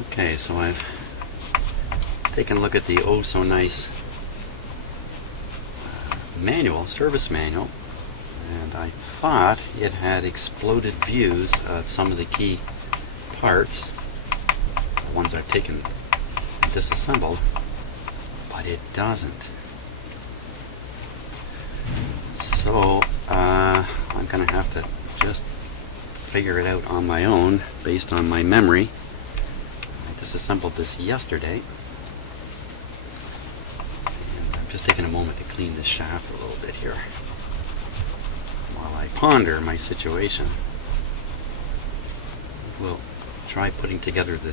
Okay, so I've taken a look at the oh so nice manual, service manual, and I thought it had exploded views of some of the key parts, the ones I've taken and disassembled, but it doesn't. So I'm going to have to just figure it out on my own based on my memory. I disassembled this yesterday, and I'm just taking a moment to clean this shaft a little bit here while I ponder my situation. We'll try putting together the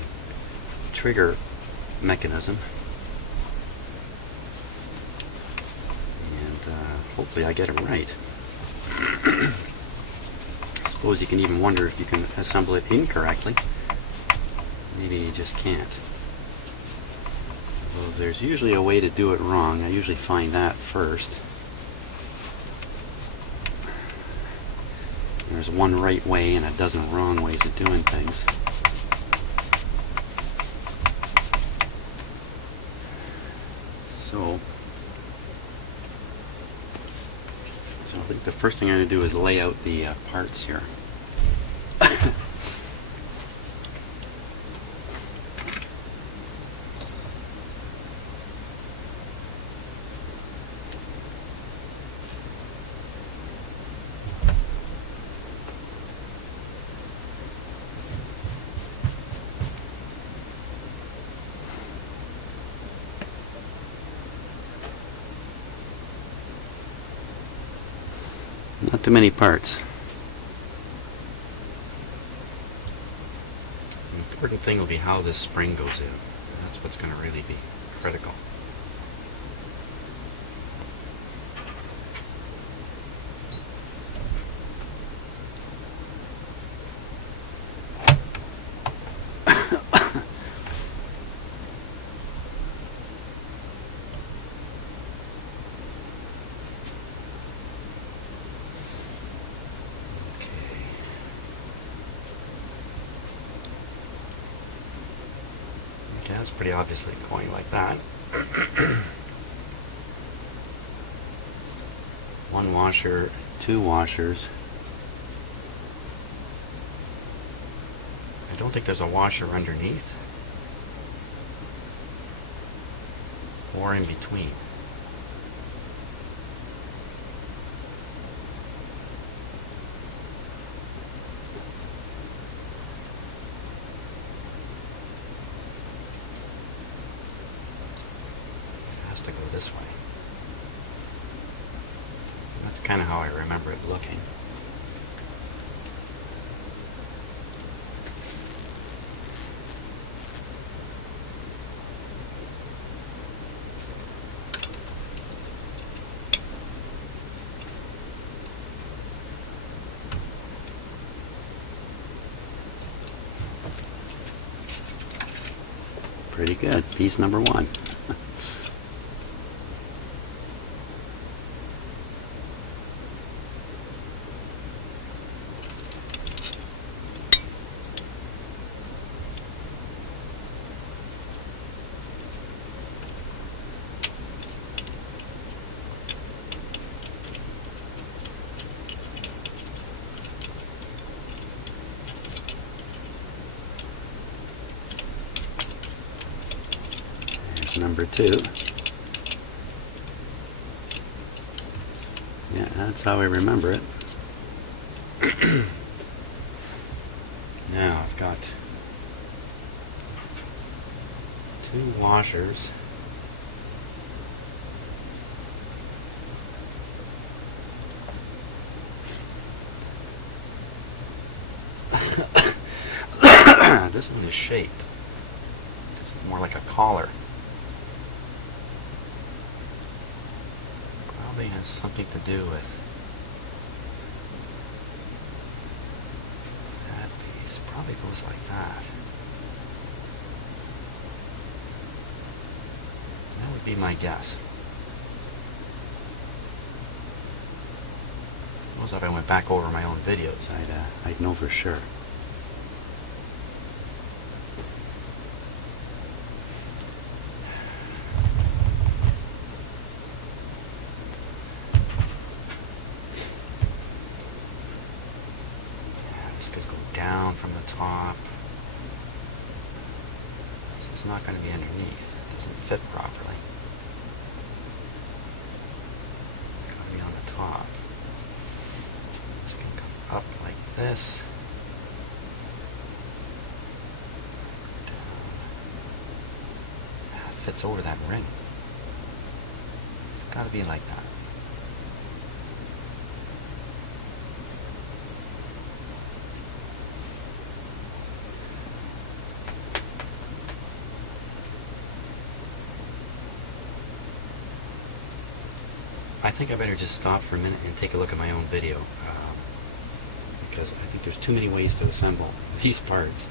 trigger mechanism, and hopefully I get it right. I suppose you can even wonder if you can assemble it incorrectly. Maybe you just can't. Well, there's usually a way to do it wrong. I usually find that first. There's one right way and a dozen wrong ways of doing things. So I think the first thing I'm going to do is lay out the parts here. Not too many parts. The important thing will be how this spring goes in. That's what's going to really be critical. That's pretty obviously going like that. One washer, two washers. I don't think there's a washer underneath or in between. To go this way. That's kind of how I remember it looking. Pretty good. Piece number one. Number two. Yeah, that's how I remember it. Now I've got two washers. This one is shaped. This is more like a collar. Probably has something to do with that piece. Probably goes like that. That would be my guess. Suppose if I went back over my own videos, I'd know for sure. down from the top. So it's not going to be underneath. It doesn't fit properly. It's got to be on the top. This can come up like this. That fits over that ring. It's got to be like that. I think I better just stop for a minute and take a look at my own video, because I think there's too many ways to assemble these parts.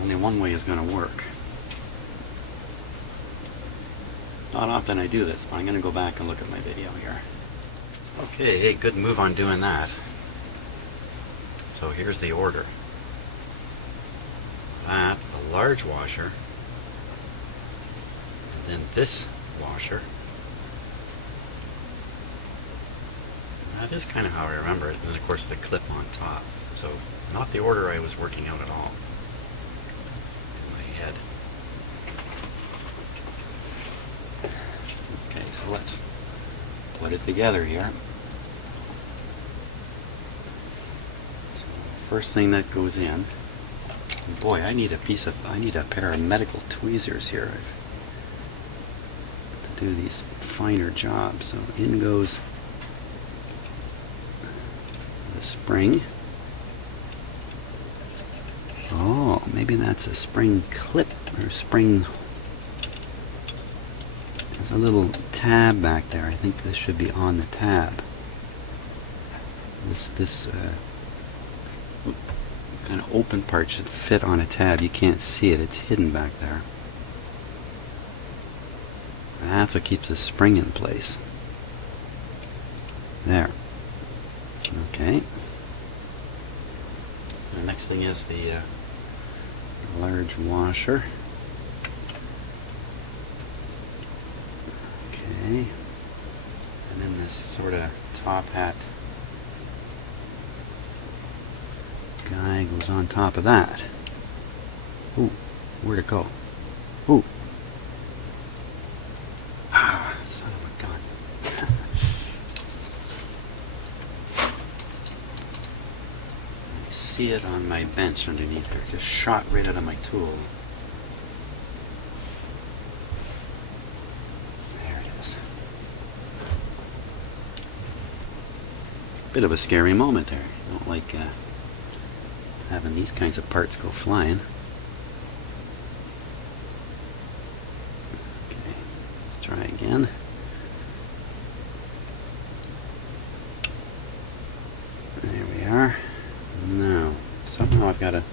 Only one way is going to work. Not often I do this, but I'm going to go back and look at my video here. Okay, hey, good move on doing that. So here's the order. That, a large washer, and then this washer. That is kind of how I remember it, and then of course the clip on top. So not the order I was working out at all in my head. Okay, so let's put it together here. So first thing that goes in, boy, I need a pair of medical tweezers here to do these finer jobs. So in goes the spring. Oh, maybe that's a spring clip or spring. There's a little tab back there. I think this should be on the tab. This kind of open part should fit on a tab. You can't see it. It's hidden back there. That's what keeps the spring in place. There. Okay. The next thing is the large washer. Okay. And then this sort of top hat guy goes on top of that. Ooh, where'd it go? Ooh. Ah, son of a gun. See it on my bench underneath there. Just shot right out of my tool. There it is. Bit of a scary moment there. I don't like having these kinds of parts go flying. Okay, let's try again. There we are. Now, somehow I've got to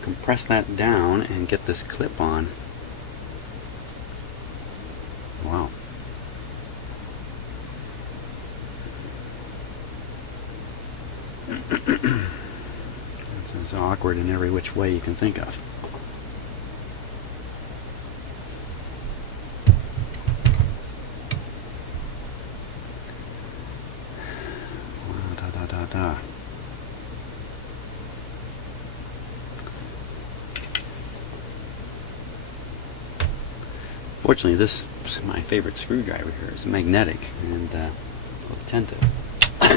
compress that down and get this clip on. Wow. It's awkward in every which way you can think of. Fortunately, this is my favorite screwdriver here. It's magnetic and will tend to. I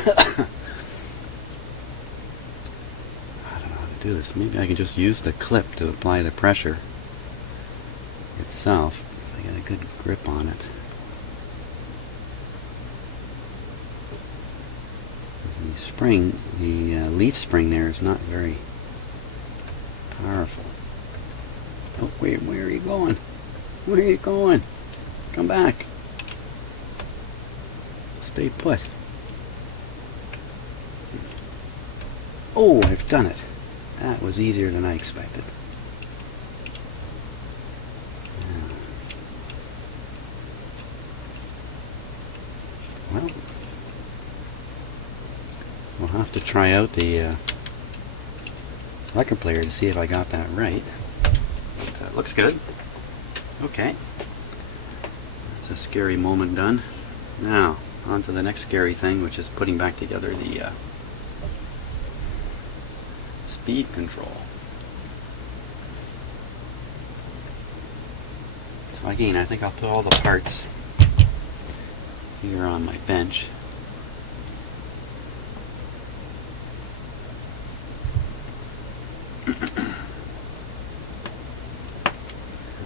don't know how to do this. Maybe I can just use the clip to apply the pressure itself. If I get a good grip on it. The spring, the leaf spring there is not very powerful. Oh, wait, where are you going? Where are you going? Come back. Stay put. Oh, I've done it. That was easier than I expected. Well, we'll have to try out the record player to see if I got that right. But, looks good. Okay. That's a scary moment done. Now, on to the next scary thing, which is putting back together the speed control. So again, I think I'll put all the parts here on my bench.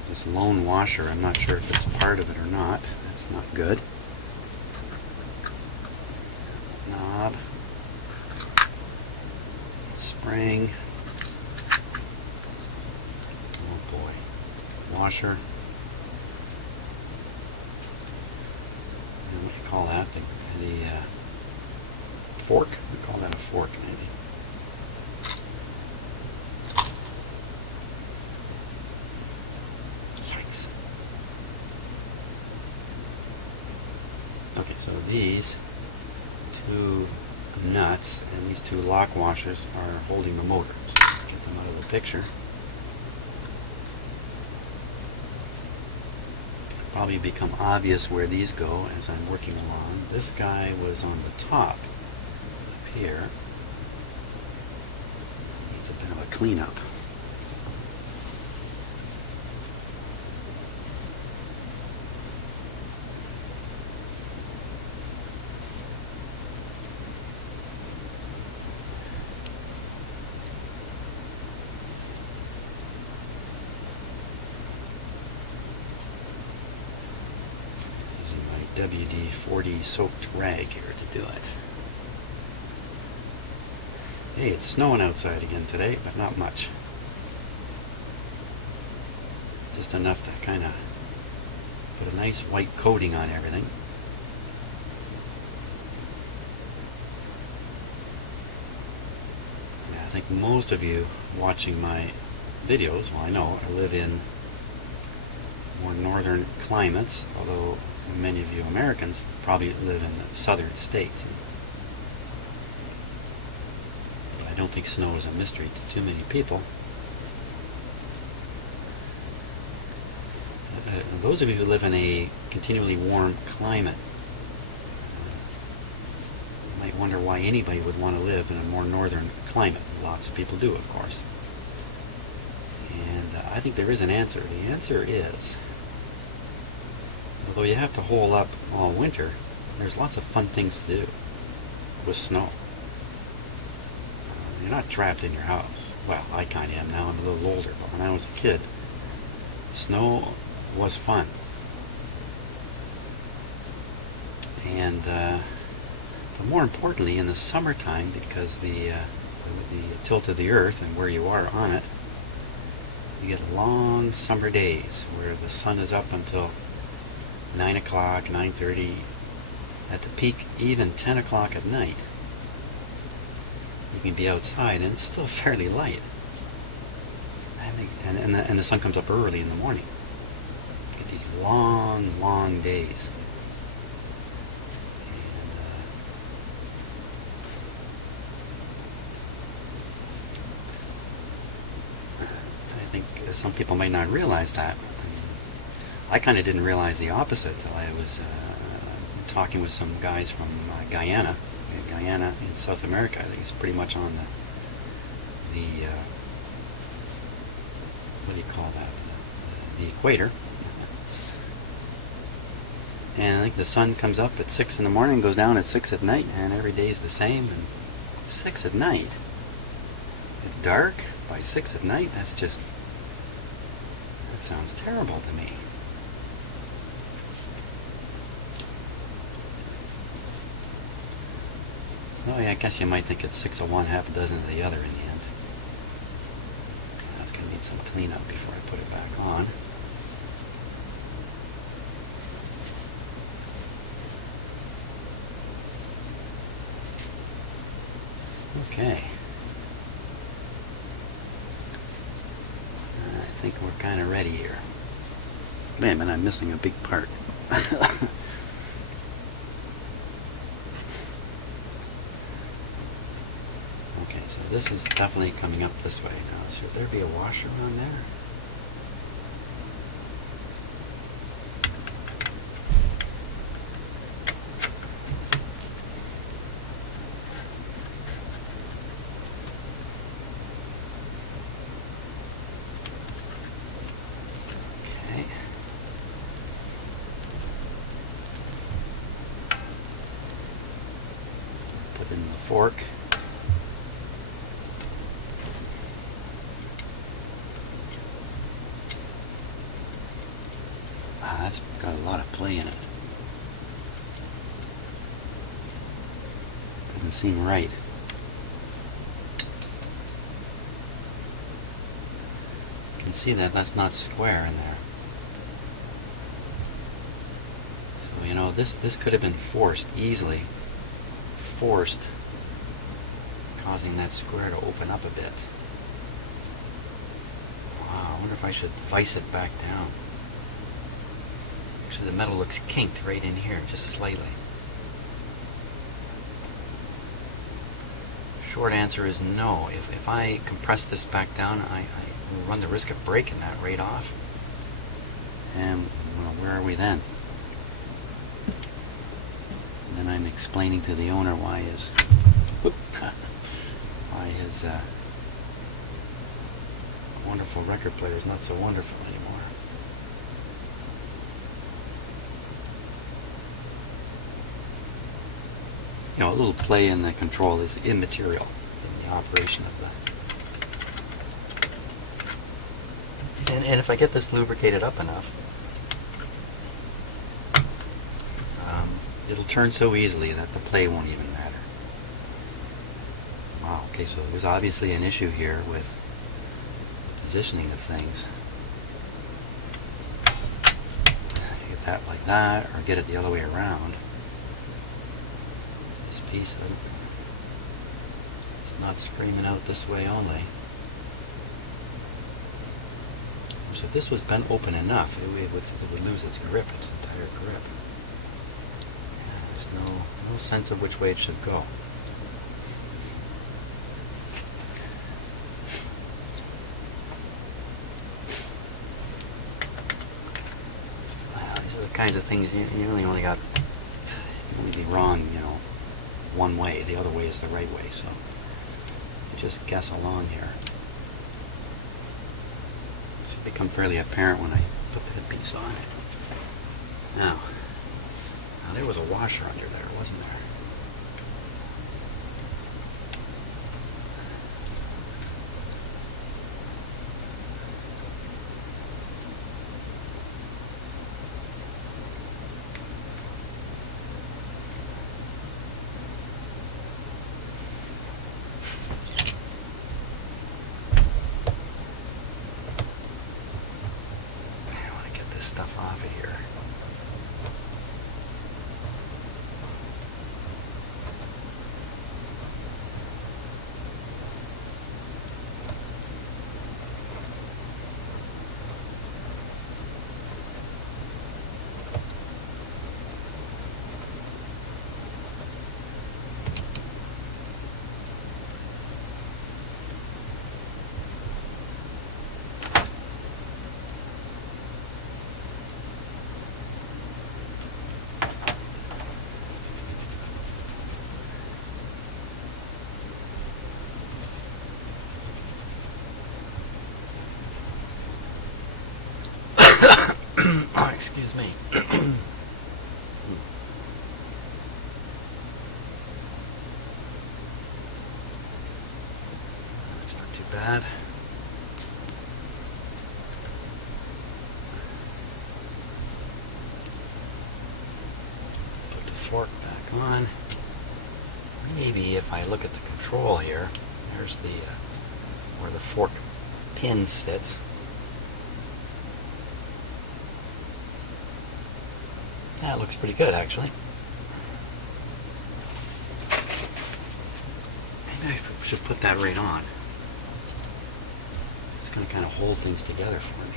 This lone washer, I'm not sure if it's part of it or not. That's not good. Knob. Spring. Oh boy. Washer. What do you call that? The fork? We call that a fork, maybe. Yikes. Okay, so these two nuts and these two lock washers are holding the motor. So get them out of the picture. Probably become obvious where these go as I'm working along. This guy was on the top up here. Needs a bit of a cleanup. WD-40 soaked rag here to do it. Hey, it's snowing outside again today, but not much. Just enough to kind of put a nice white coating on everything. Yeah, I think most of you watching my videos, well, I know I live in more northern climates, although many of you Americans probably live in the southern states. But I don't think snow is a mystery to too many people. Those of you who live in a continually warm climate might wonder why anybody would want to live in a more northern climate. Lots of people do, of course. And I think there is an answer. The answer is, although you have to hole up all winter, there's lots of fun things to do with snow. You're not trapped in your house. Well, I kind of am now. I'm a little older, but when I was a kid, snow was fun. And but more importantly, in the summertime, because the tilt of the earth and where you are on it, you get long summer days where the sun is up until 9 o'clock, 9:30, at the peak, even 10 o'clock at night. You can be outside and it's still fairly light. And the sun comes up early in the morning. You get these long, long days. And I think some people might not realize that. I kind of didn't realize the opposite till I was talking with some guys from Guyana. Guyana in South America, I think it's pretty much on the what do you call that? The equator. And I think the sun comes up at 6 in the morning, goes down at 6 at night, and every day is the same. And 6 at night, it's dark by 6 at night. That sounds terrible to me. Oh yeah, I guess you might think it's 6 of one, half a dozen of the other in the end. That's going to need some cleanup before I put it back on. Okay. I think we're kind of ready here. Wait a minute, I'm missing a big part. Okay, so this is definitely coming up this way now. Should there be a washer on there? fork. Ah, that's got a lot of play in it. Doesn't seem right. You can see that that's not square in there. So, you know, this could have been forced, easily forced, causing that square to open up a bit. Wow, I wonder if I should vise it back down. Actually, the metal looks kinked right in here, just slightly. Short answer is no. If I compress this back down, I will run the risk of breaking that right off. And well, where are we then? And then I'm explaining to the owner why his wonderful record player is not so wonderful anymore. You know, a little play in the control is immaterial in the operation of the. And if I get this lubricated up enough, it'll turn so easily that the play won't even matter. Wow, okay, so there's obviously an issue here with positioning of things. Get that like that, or get it the other way around. This piece, though, it's not screaming out this way only. So if this was bent open enough, it would lose its grip, its entire grip. There's no sense of which way it should go. Well, these are the kinds of things you really only got. You only be wrong, you know, one way. The other way is the right way. So you just guess along here. It should become fairly apparent when I put the headpiece on. Now there was a washer under there, wasn't there? I want to get this stuff off of here. Oh, excuse me. That's not too bad. Put the fork back on. Maybe if I look at the control here, there's the where the fork pin sits. That looks pretty good, actually. Maybe I should put that right on. It's going to kind of hold things together for me.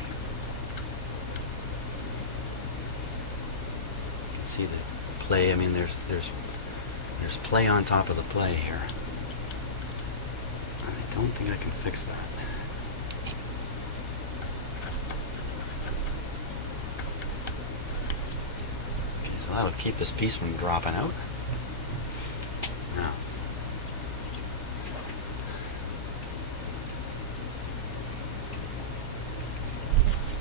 You can see the play. I mean, there's play on top of the play here. I don't think I can fix that. That would keep this piece from dropping out. Now, let's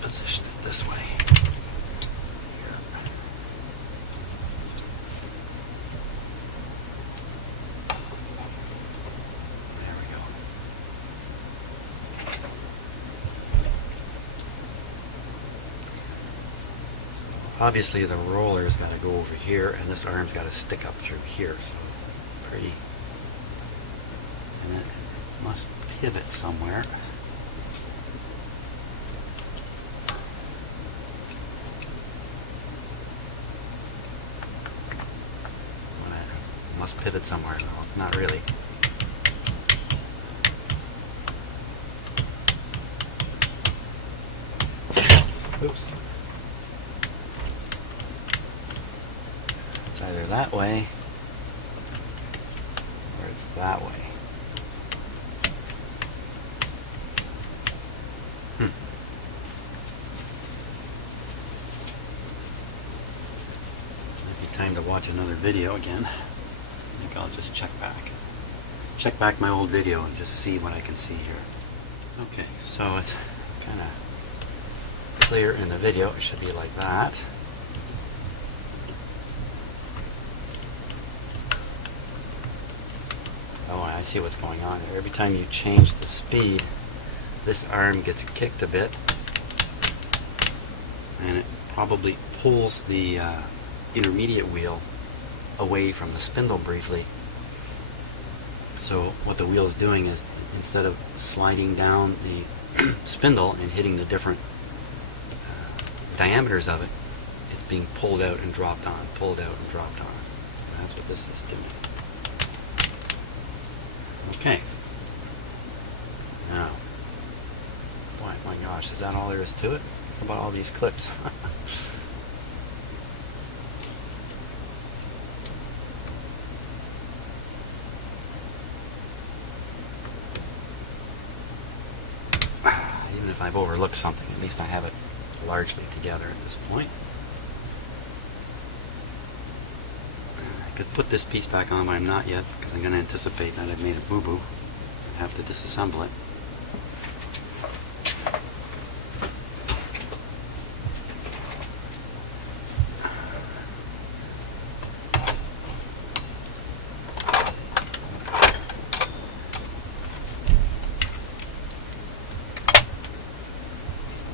position it this way. obviously the roller's got to go over here, and this arm's got to stick up through here, so pretty, and it must pivot somewhere. Must pivot somewhere. No, not really. Oops. It's either that way or it's that way. Might be time to watch another video again. I think I'll just check back my old video and just see what I can see here. Okay, so it's kind of clear in the video. It should be like that. Oh, I see what's going on here. Every time you change the speed, this arm gets kicked a bit, and it probably pulls the intermediate wheel away from the spindle briefly. So what the wheel is doing is, instead of sliding down the spindle and hitting the different diameters of it, it's being pulled out and dropped on, pulled out and dropped on. And that's what this is doing. Okay. Now, boy, my gosh, is that all there is to it? How about all these clips? Even if I've overlooked something, at least I have it largely together at this point. I could put this piece back on, but I'm not yet, because I'm going to anticipate that I've made a boo-boo. I have to disassemble it.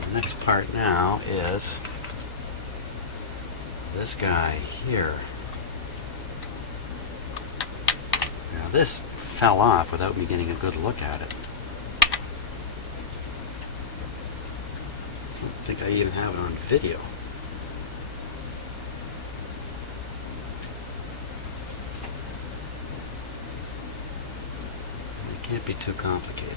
The next part now is this guy here. Now this fell off without me getting a good look at it. I don't think I even have it on video. It can't be too complicated.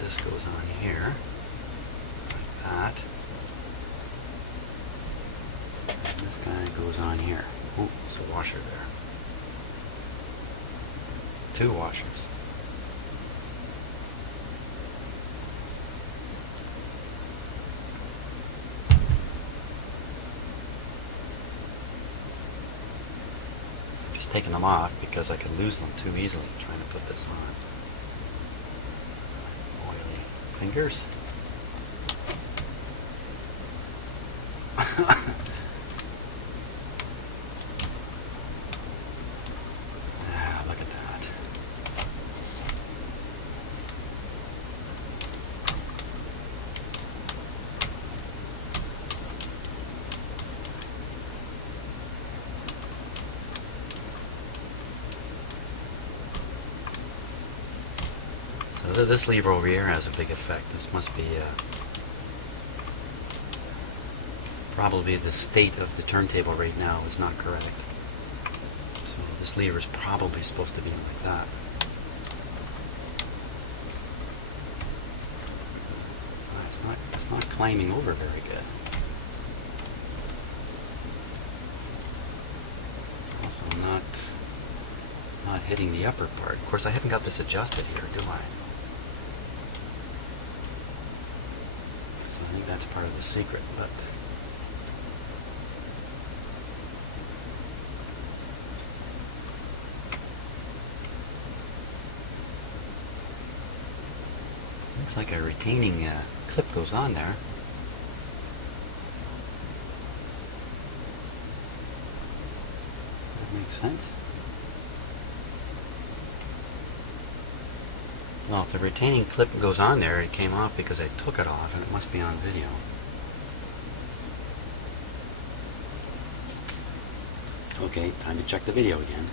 This goes on here, like that, and this guy goes on here. Oh, there's a washer there. Two washers. I'm just taking them off because I could lose them too easily trying to put this on. Fingers. Look at that. So this lever over here has a big effect. This must be probably the state of the turntable right now is not correct. So this lever is probably supposed to be like that. It's not climbing over very good. Also not hitting the upper part. Of course, I haven't got this adjusted here, do I? So I think that's part of the secret, but looks like a retaining clip goes on there. Makes sense. Well, if the retaining clip goes on there, it came off because I took it off, and it must be on video. Okay, time to check the video again.